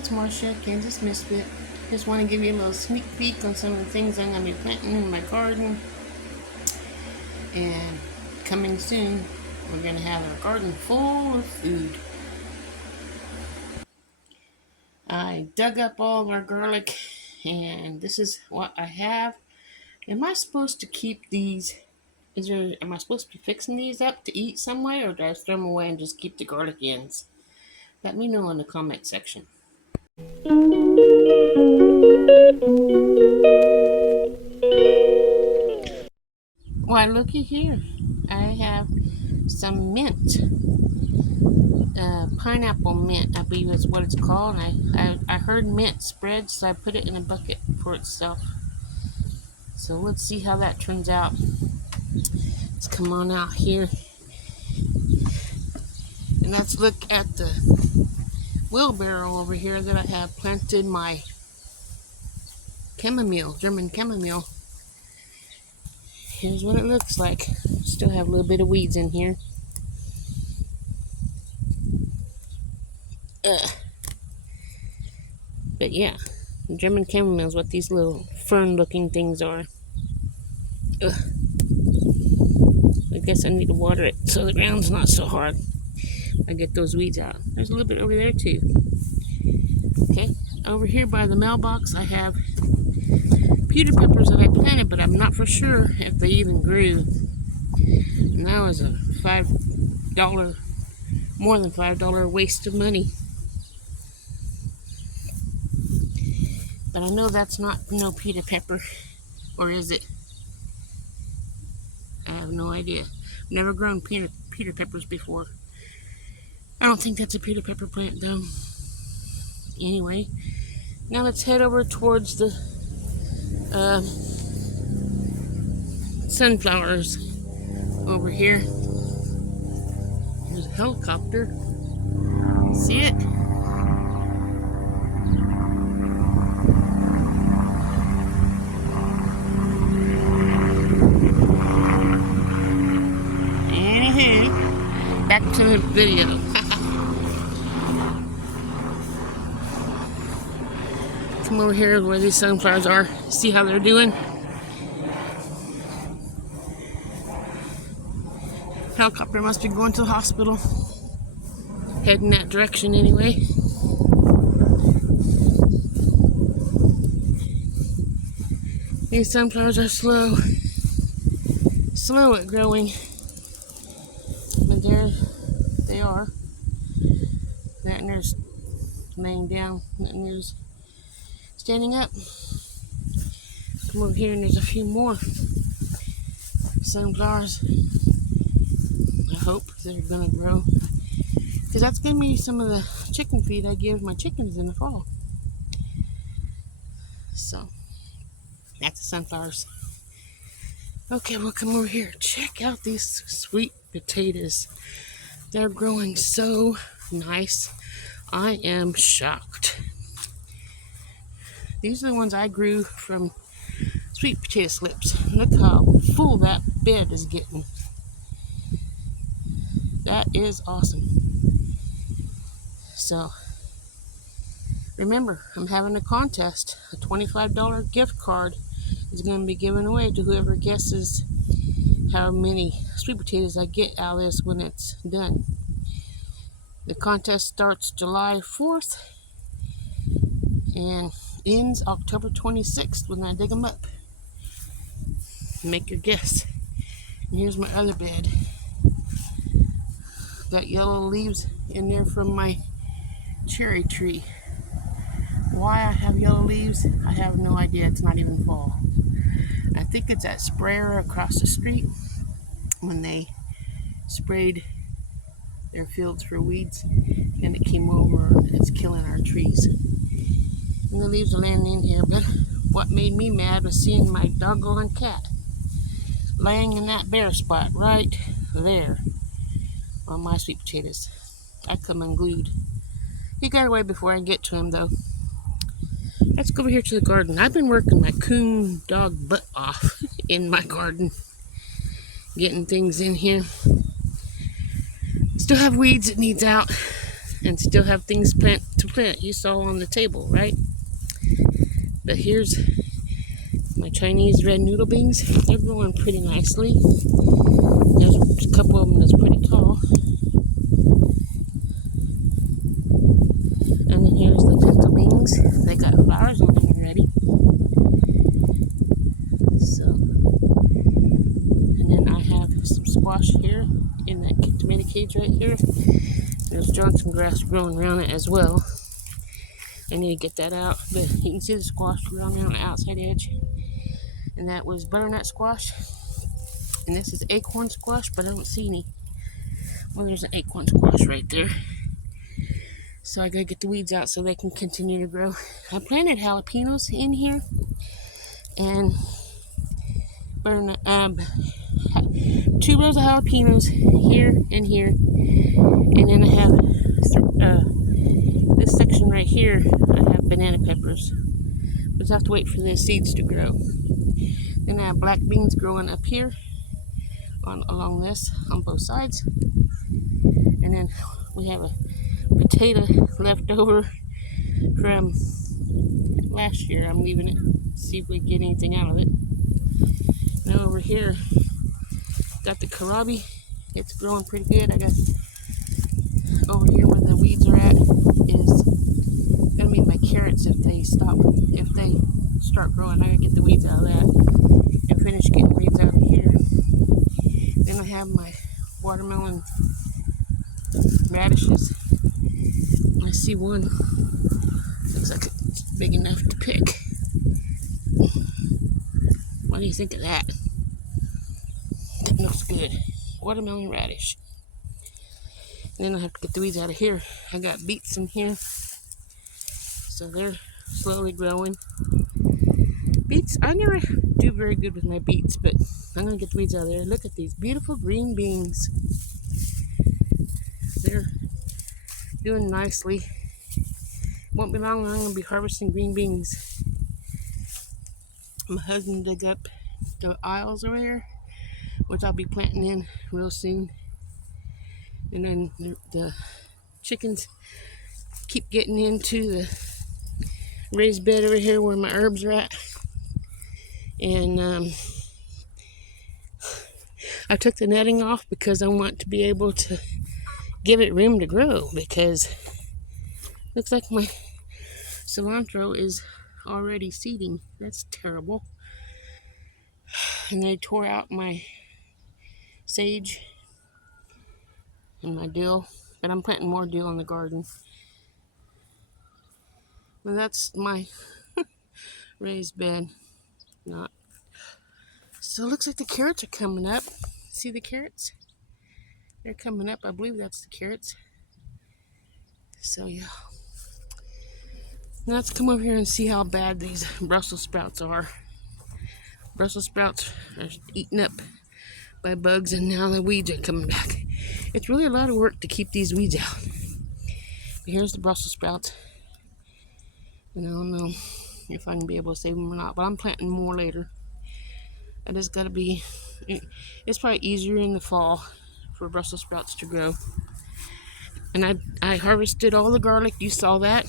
it's Marcia, Kansas Misfit. Just want to give you a little sneak peek on some of the things I'm going to be planting in my garden. And coming soon, we're going to have our garden full of food. I dug up all of our garlic, and this is what I have. Am I supposed to keep these? Am I supposed to be fixing these up to eat some way, or do I throw them away and just keep the garlic ends? Let me know in the comment section. Why, looky here. I have some mint. Pineapple mint, I believe is what it's called. I heard mint spread, so I put it in a bucket for itself. So let's see how that turns out. Let's come on out here. And let's look at the wheelbarrow over here that I have planted my chamomile, German chamomile. Here's what it looks like. Still have a little bit of weeds in here. But yeah, German chamomile is what these little fern-looking things are. I guess I need to water it so the ground's not so hard. I get those weeds out. There's a little bit over there too. Okay, over here by the mailbox I have pewter peppers that I planted, but I'm not for sure if they even grew. And that was a $5, more than $5 waste of money. But I know that's not no pewter pepper, or is it? I have no idea. I've never grown pewter peppers before. I don't think that's a pewter pepper plant though. Anyway, now let's head over towards the sunflowers over here. There's a helicopter. See it? Anywho, back to the video. Come over here where these sunflowers are. See how they're doing? Helicopter must be going to the hospital. Heading that direction anyway. These sunflowers are slow at growing. But there they are. That and there's laying down. And there's standing up. Come over here and there's a few more sunflowers. I hope they're gonna grow, because that's gonna be some of the chicken feed I give my chickens in the fall. So that's the sunflowers. Okay, we'll come over here. Check out these sweet potatoes. They're growing so nice. I am shocked. These are the ones I grew from sweet potato slips. Look how full that bed is getting. That is awesome. So remember, I'm having a contest. A $25 gift card is going to be given away to whoever guesses how many sweet potatoes I get out of this when it's done. The contest starts July 4th and ends October 26th when I dig them up. Make your guess. And here's my other bed. Got yellow leaves in there from my cherry tree. Why I have yellow leaves, I have no idea. It's not even fall. I think it's that sprayer across the street when they sprayed their fields for weeds, and it came over and it's killing our trees. And the leaves are landing in here, but what made me mad was seeing my doggone cat laying in that bare spot right there on my sweet potatoes. I come unglued. He got away before I get to him though. Let's go over here to the garden. I've been working my coon dog butt off in my garden, getting things in here. Still have weeds that needs out. and still have things to plant. You saw on the table, right? But here's my Chinese red noodle beans. They're growing pretty nicely. There's a couple of them that's pretty tall. And then here's the pinto beans. They got flowers on them already. So, and then I have some squash here in that tomato cage right here. There's Johnson grass growing around it as well. I need to get that out, but you can see the squash growing around the outside edge. And that was butternut squash. And this is acorn squash, but I don't see any. Well, there's an acorn squash right there. So I gotta get the weeds out so they can continue to grow. I planted jalapenos in here, and butternut, 2 rows of jalapenos here and here, and then I have this section right here. I have banana peppers. Just have to wait for the seeds to grow. Then I have black beans growing up here along this on both sides, and then we have a potato left over from last year. I'm leaving it, see if we get anything out of it. Now over here, got the kohlrabi. It's growing pretty good. I got over here where the weeds are at is gonna be my carrots if they start growing. I gotta get the weeds out of that and finish getting weeds out of here. Then I have my watermelon radishes. I see one. Looks like it's big enough to pick. What do you think of that? That looks good. Watermelon radish. And then I have to get the weeds out of here. I got beets in here. So they're slowly growing. Beets, I never do very good with my beets, but I'm going to get the weeds out of there. Look at these beautiful green beans. They're doing nicely. Won't be long, I'm going to be harvesting green beans. My husband dug up the aisles over there, which I'll be planting in real soon. And then the chickens keep getting into the raised bed over here where my herbs are at. And I took the netting off because I want to be able to give it room to grow, because looks like my cilantro is already seeding. That's terrible. And they tore out my sage and my dill, but I'm planting more dill in the garden. Well, that's my raised bed. Not. So it looks like the carrots are coming up. See the carrots? They're coming up. I believe that's the carrots. So yeah. Now let's come over here and see how bad these Brussels sprouts are. Brussels sprouts are eaten up by bugs, and now the weeds are coming back. It's really a lot of work to keep these weeds out. But here's the Brussels sprouts. And I don't know if I can be able to save them or not, but I'm planting more later. I just gotta be, it's probably easier in the fall for Brussels sprouts to grow. And I harvested all the garlic. You saw that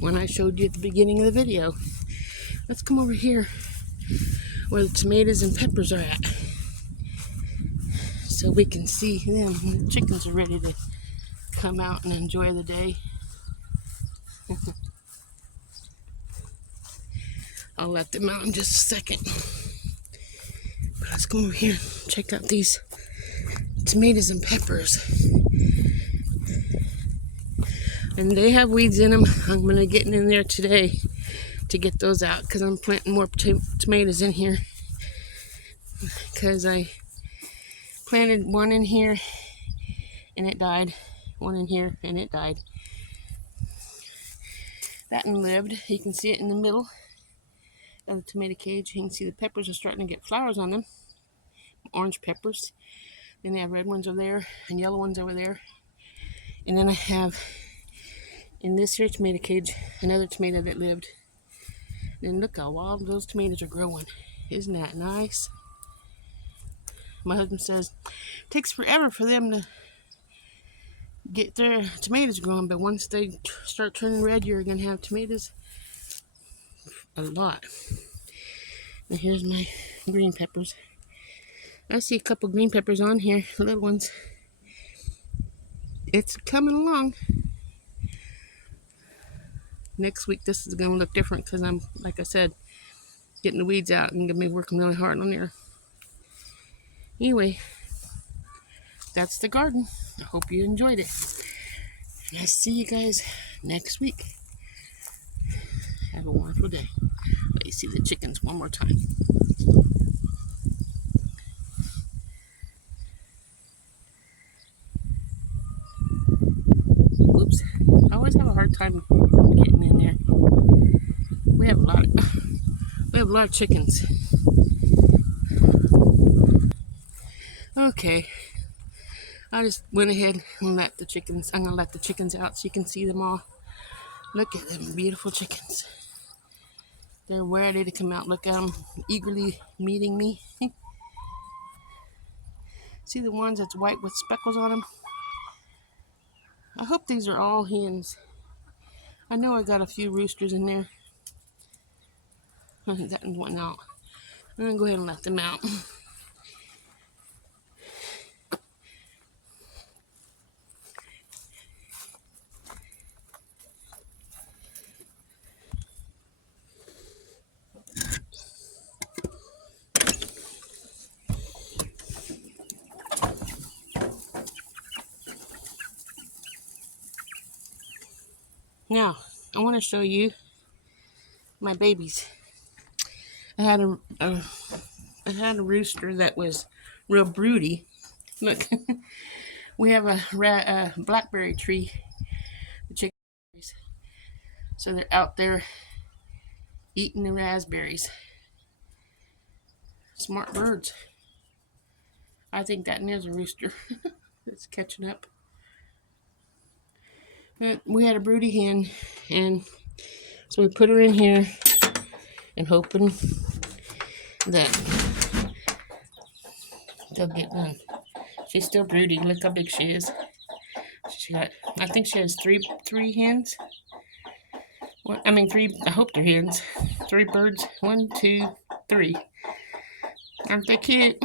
when I showed you at the beginning of the video. Let's come over here where the tomatoes and peppers are at, so we can see them when the chickens are ready to come out and enjoy the day. I'll let them out in just a second. But let's come over here and check out these tomatoes and peppers. And they have weeds in them. I'm going to get in there today to get those out, because I'm planting more tomatoes in here. Because I planted one in here and it died. One in here and it died. That one lived. You can see it in the middle of the tomato cage. You can see the peppers are starting to get flowers on them. Orange peppers. Then they have red ones over there and yellow ones over there. And then I have in this here tomato cage another tomato that lived. And look how wild those tomatoes are growing. Isn't that nice? My husband says it takes forever for them to get their tomatoes growing. But once they start turning red, you're gonna have tomatoes a lot. And here's my green peppers. I see a couple green peppers on here, little ones. It's coming along. Next week, this is gonna look different because I'm, like I said, getting the weeds out and gonna be working really hard on there. Anyway, that's the garden. I hope you enjoyed it. And I'll see you guys next week. Have a wonderful day. Let me see the chickens one more time. Whoops. I always have a hard time getting in there. We have a lot of chickens. Okay. I just went ahead and let the chickens, I'm gonna let the chickens out so you can see them all. Look at them beautiful chickens. They're ready to come out. Look at them eagerly meeting me. See the ones that's white with speckles on them? I hope these are all hens. I know I got a few roosters in there. That one out. I'm gonna go ahead and let them out. Now, I want to show you my babies. I had a rooster that was real broody. Look, we have a blackberry tree. The chickens, so they're out there eating the raspberries. Smart birds. I think that is a rooster. It's catching up. But we had a broody hen, and so we put her in here and hoping that they'll get one. She's still broody. Look how big she is. I think she has three hens. Three. I hope they're hens. 3 birds. 1, 2, 3. Aren't they cute?